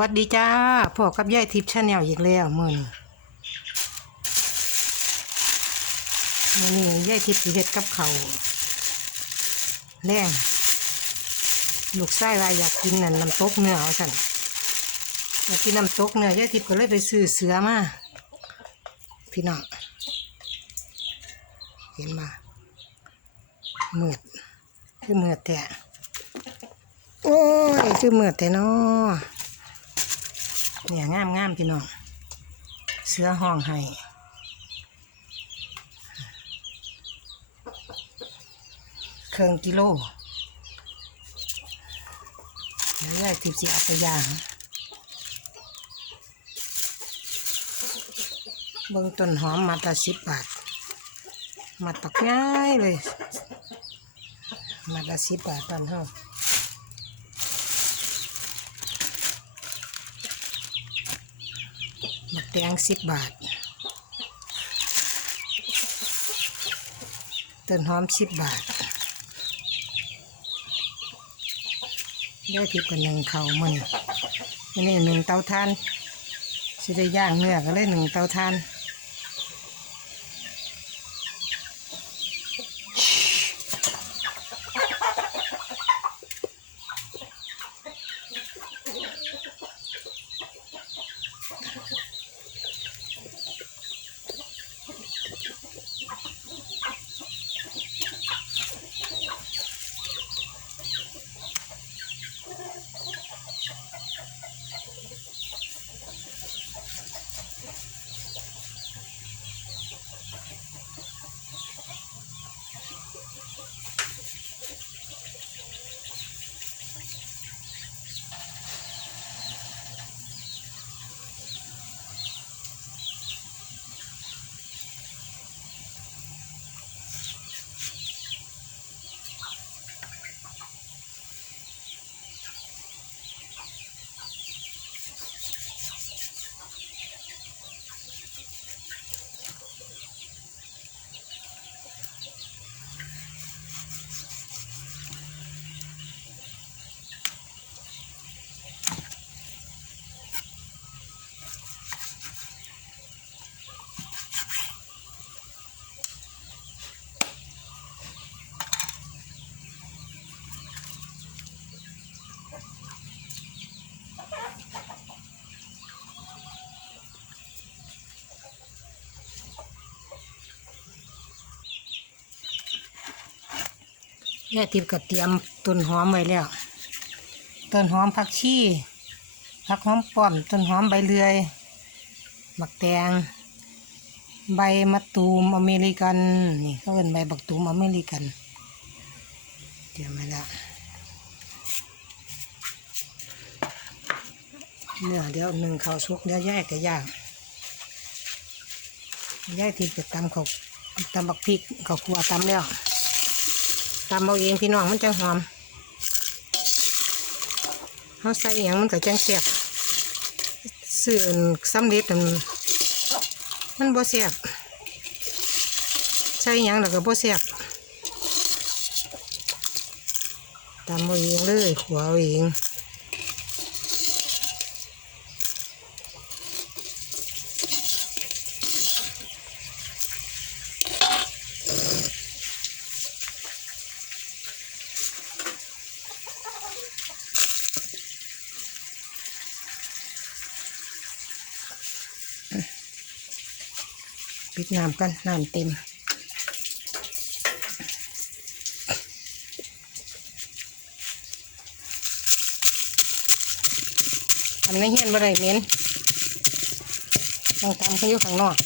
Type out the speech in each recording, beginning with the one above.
วัสดีจ้าพ่อกับยายทิพย์ชาแนลอีกแล้วมื่อนี้มื่อนี้ยายทิพย์สิเฮ็ดกับเขาแรงลูกไส้ว่าอยากกินนั่นน้ำตกเนื้อสั่นอยากกินน้ำตกเนื้อยายทิพย์ก็เลยไปซื้อเสือมาพี่น้องเห็นมาเมืดคือเมืดแต่โอ้ยคือเมืดแต่น้อ เนี่ยงามงามพี่น้อง เสื้อห้องให้เครื่องกิโลเดี๋ยวทิพย์สิเอาไปย่างเบิ่งต้นหอมมาตาสิบบาท มาตักง่ายเลย มาตาสิบบาทตอนเฮา หมักแตงสิบบาท ต้นหอมสิบบาท ได้ทิพกันหนึ่งเข่ามันนี่หนึ่งเตาทานสิได้ย่างเนื้อก็เลยหนึ่งเตาทาน แม่ทิพย์ก็เตรียมต้นหอมไว้แล้ว ต้นหอมผักชีผักหอมป้อม ต้นหอมใบเลื่อยหมักแตง ใบมะตูมอเมริกัน นี่เขาเป็นใบบักตูมอเมริกัน เตรียมไว้แล้วเนื้อเดี๋ยวหนึ่งข้าวสุกเดี๋ยวแยกกับยางแยกทิพย์จะตำเขาตำบักพริกเขาครัวตำแล้ว ตำเอาเองพี่น้องมันจังหอมเขาใส่อหย่างมันก็จังแซ่บสื่อสำเร็จมันมันบ่แซ่บใส่อหย่างแล้วก็บ่แซ่บตำเอาเองเลยขัวเอาเอง น้ำกันน้ำเต็มทำในเฮียนบ่ได้เม้นต้องทำเขาอยู่ข้างนอก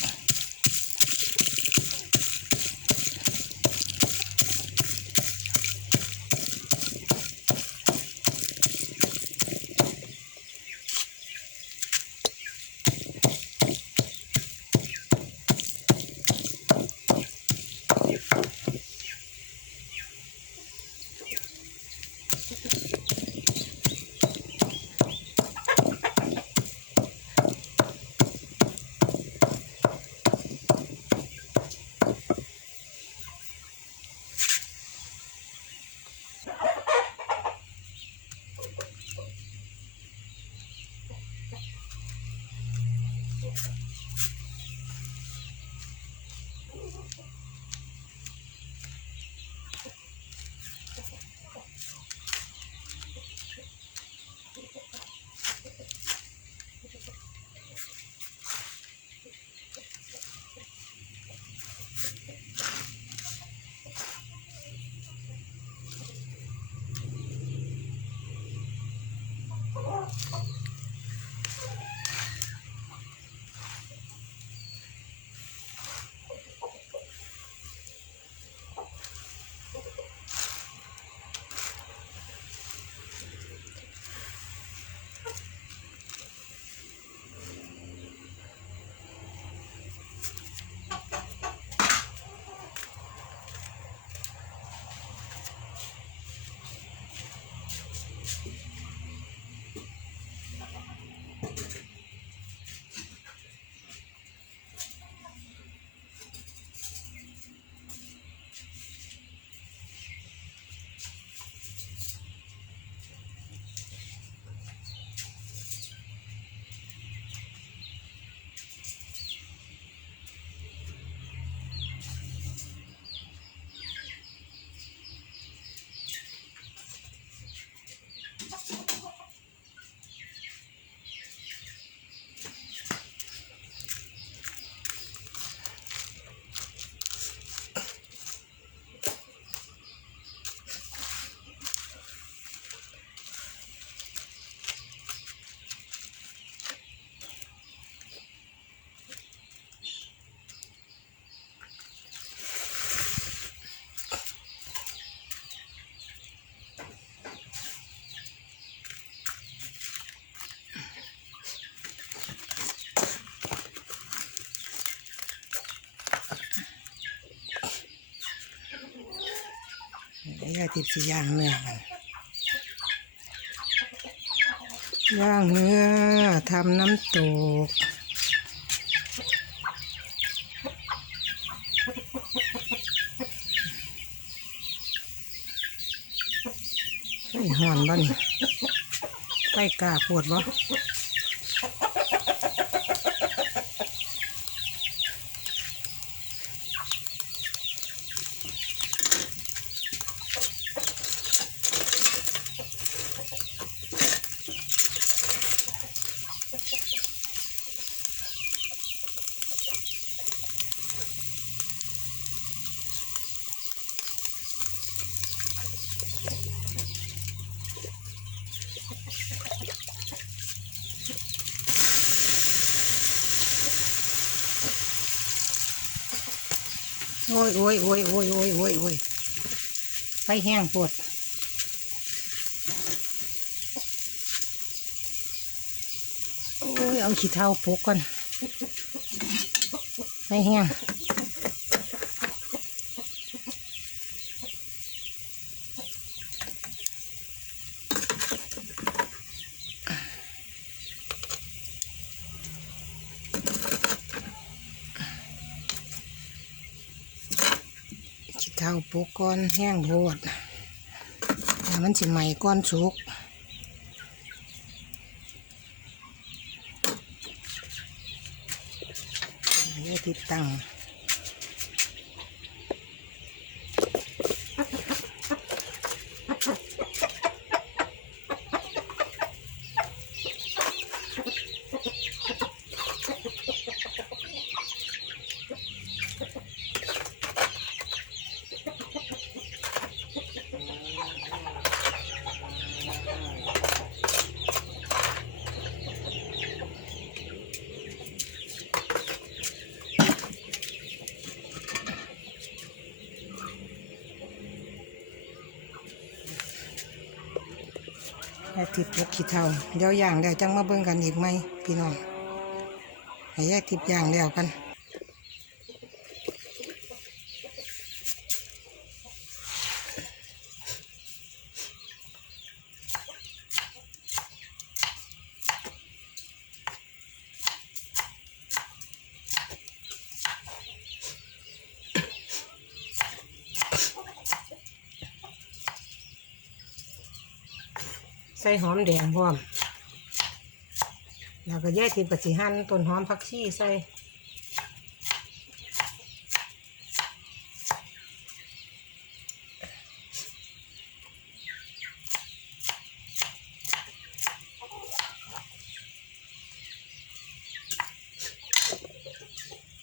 ย่าติดสีย่างเนื้อกันย่างเนื้อทำน้ำตกไฟหอนบ้านี่ไฟกาปวดบ่ อ้ยโอ้ยโอ้ยโอ้ยโอ้ยโอ้ยโอ้ยไฟแห้งปวดโอ้ยเอาขี้เท้าปกก่อนไฟแห้ง ปกก้อนแห้งโพดมันสิใหม่ก้อนสุกไดี๋ยวติดตั้ง แยกทิพย์พกขี้เท่าเดี๋ยวย่างแล้วจังมาเบิ่งกันอีกไหมพี่น้องให้แยกทิพย์ย่างแล้วกัน ส่หอมแดงพร้อมแล้วก็แยกทิมกับสีหั่นต้นหอมผักชีใส่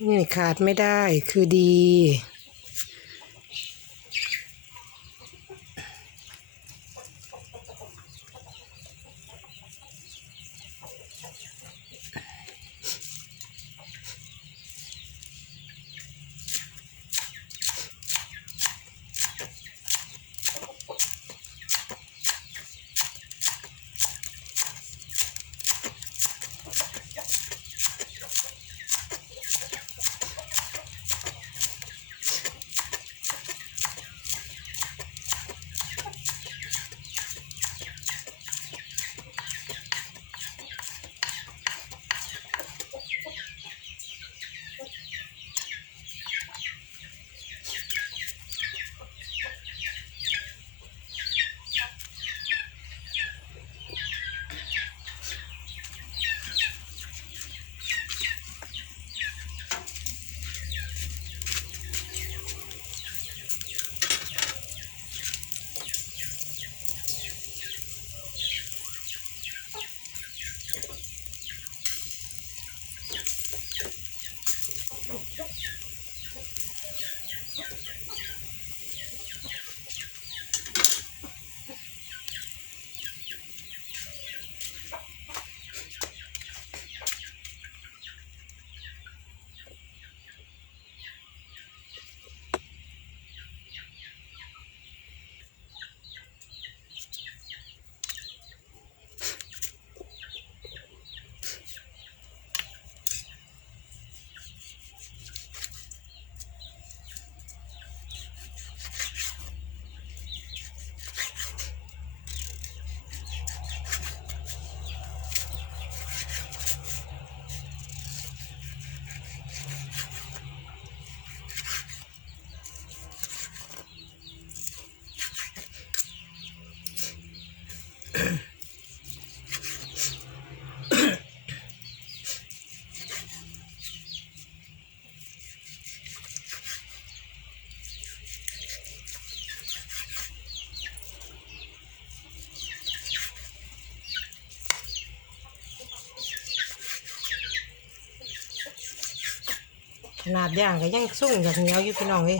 นี่ขาดไม่ได้คือดี ขนาดย่างก็ยังสุ่งจากเหนียวอยู่พี่น้องเลย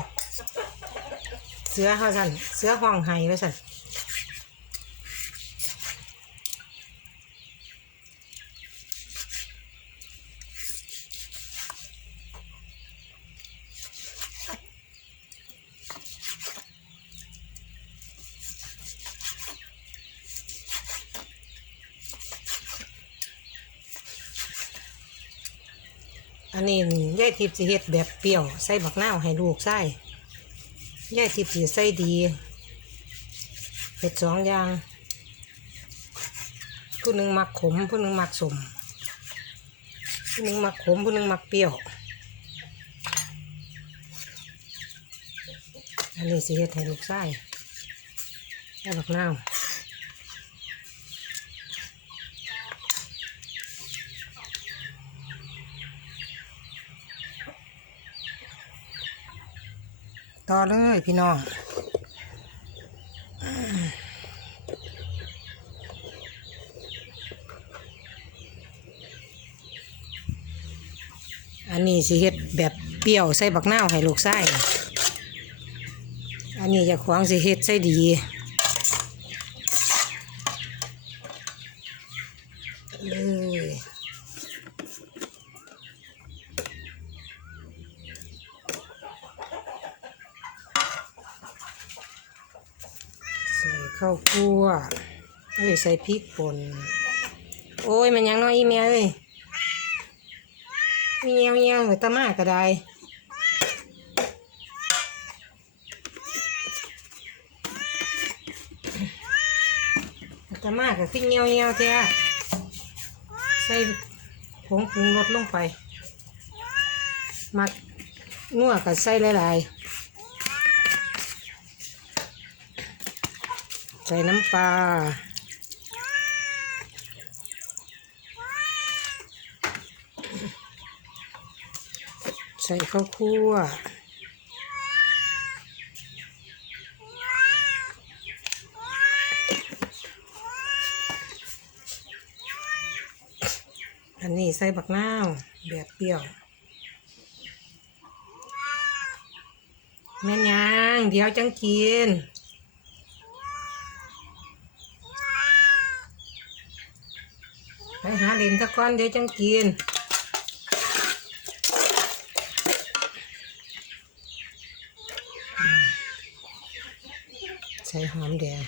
เสือเขาสั่นเสือห้องไห้ไว้สั่นอันนี้ยายทิพย์สิเฮ็ดแบบเปรี้ยว ใส่บักนาวให้ลูกใส่ยายทิพย์สิใส่ดีเฮ็ดสองอย่างผู้หนึ่งมักขมผู้หนึ่งมักสมผู้หนึ่งมักขมผู้หนึ่งมักเปรี้ยว อันนี้สิเฮ็ดให้ลูกใส่ใส่บักนาว ต่อเลยพี่น้องอันนี้สิเฮ็ดแบบเปรี้ยวใส่บักนาวให้ลูกไส้อันนี้จะขวางสิเฮ็ดใส่ดีเลยใส่ข้าวคั่วเอ้ย ใส่พริกป่นโอ้ย มันยังน้อยอีเมียเอ้ยเงี้ยวเงี้ยวตะมากก็ได้ตะมากก็ขึ้นเงี้ยวเงี้ยวแท้ใส่ผงปรุงรสลงไป มักนัวก็ใส่หลายๆ ใส่น้ำปลา ใส่ข้าวคั่ว อันนี้ใส่บักนาวแบบเปรี้ยว แม่นยัง เดี๋ยวจังกินไปหาเล่นสักก้อนเดี๋ยวจังกิน ส่หอมแดง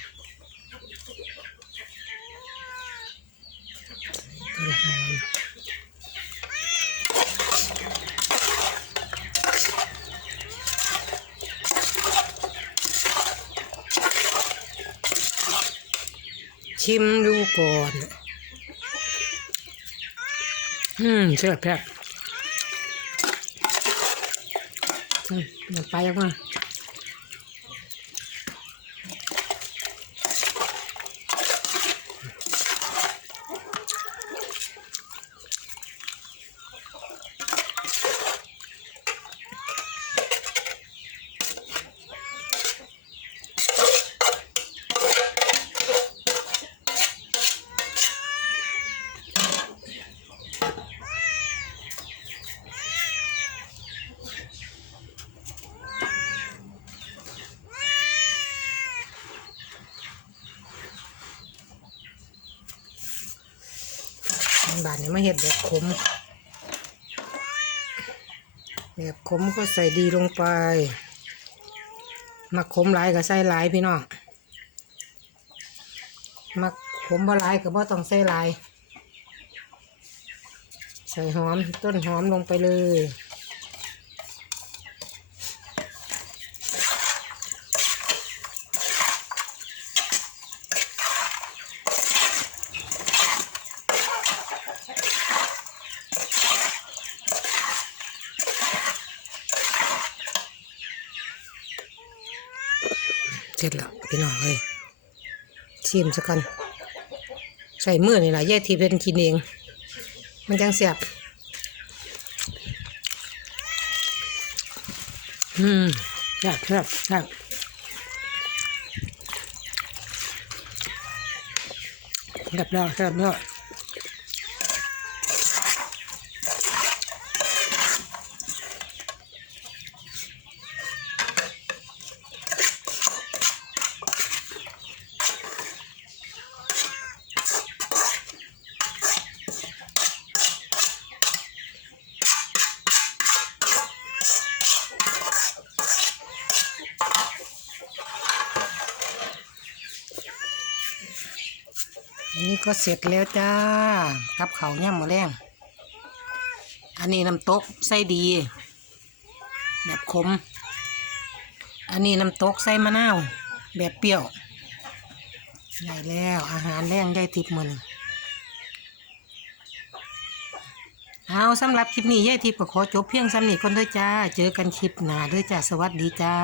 ต้นหอมชิมดูก่อน อืมเชื่อแป๊บอืมอย่าไปออกมา บาทนี่มาเห็ดแบบขม แบบขมก็ใส่ดีลงไป มักขมหลายก็ใส่หลายพี่น้อง มักขมบ่หลายก็บ่ต้องใส่หลาย ใส่หอมต้นหอมลงไปเลย เสร็จแล้วพี่น้องเลย ชิมสักกันใส่มือนี่แหละแยกทีเป็นกินเอง มันจังเสียบอืมแซ่บแซ่บแซ่บแซ่บแล้วแซ่บแล้ว อันนี้ก็เสร็จแล้วจ้ากับเขาวย่ำมาแรงอันนี้น้ำตกไส้ดี แบบขม อันนี้น้ำตกใส่มะนาว แบบเปรี้ยวได้แล้วอาหารแรงได้ทิพย์มันเอาสำหรับคลิปนี้ยายทิพย์ก็ขอจบเพียงสำนีคนด้อจ้า เจอกันคลิปหน้าด้อจ้า สวัสดีจ้า